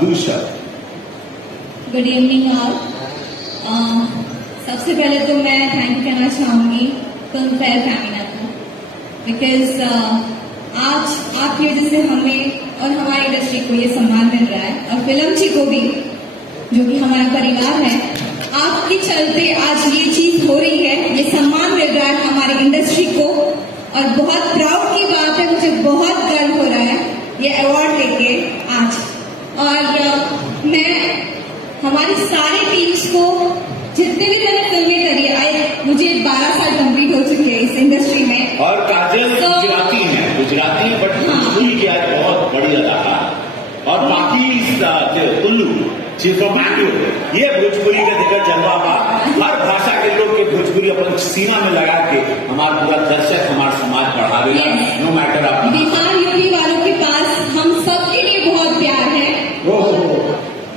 दूसरा। Good evening all. सबसे पहले तो मैं थैंक यू कहना चाहूंगी फिल्म फेयर फैमिना को, बिकॉज आज आपकी वजह से हमें और हमारी इंडस्ट्री को ये सम्मान मिल रहा है, और फिल्म जी को भी, जो कि हमारा परिवार है। आपके चलते आज ये चीज हो रही है, ये सम्मान मिल रहा है हमारी इंडस्ट्री को, और बहुत प्राउड की बात है, मुझे बहुत गर्व हो रहा है ये अवार्ड लेके आज। और मैं हमारी सारी टीम्स को, जितने भी मैंने फिल्में करी है, मुझे 12 साल कंप्लीट हो चुकी है इस इंडस्ट्री में। और काजल गुजराती है बट भोजपुरी की आज बहुत बड़ी अदाकार, और बाकी उल्लू फ्रॉम बैंगलोर, ये भोजपुरी का देखकर जलवा बा। हर भाषा के लोग के भोजपुरी अपन सीमा में लगा के हमारा पूरा दर्शक, हमारा समाज बढ़ावेगा। नो मैटर आप बिहार यूपी वालों के पास हम सबके लिए बहुत प्यार है।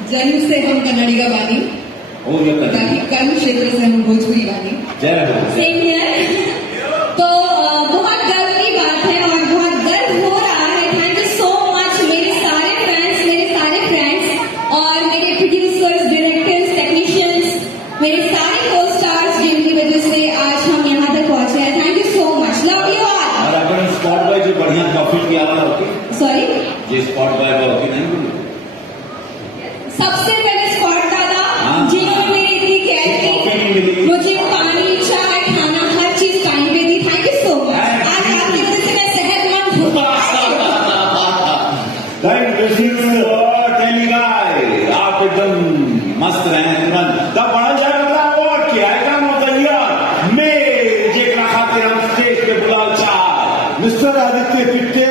जन्म से हम कन्नड़ी का बानी, बाकी कर्म क्षेत्र से हम भोजपुरी बानी। Same here. तो बहुत गर्व की बात है और बहुत गर्व हो रहा है। थैंक यू सो मच मेरे सारे फैंस, मेरे सारे फ्रेंड्स, और मेरे प्रोड्यूसर्स, डायरेक्टर्स, टेक्नीशियंस, मेरे सारे को स्टार्स, जिनकी वजह से आज हम यहाँ तक पहुंचे हैं। Thank you so much, love you all. और अपन स्पॉट बॉय जो बढ़िया कॉफी पिया होती, सॉरी, ये स्पॉट बॉय होती नहीं। सबसे पहले स्पॉट दादा, जिन्होंने मेरी इतनी केयर की, मुझे पानी, चाय, खाना, हर चीज टाइम पे दी। Thank you so much. आज आपकी वजह से मैं सेहतमंद हूँ। आप एकदम मस्त रहे तुरंत। तब बड़ा जाएगा अवार्ड किया है काम होता मैं जे खाते हम स्टेज पे बुलाओ चाह मिस्टर आदित्य पिट्टे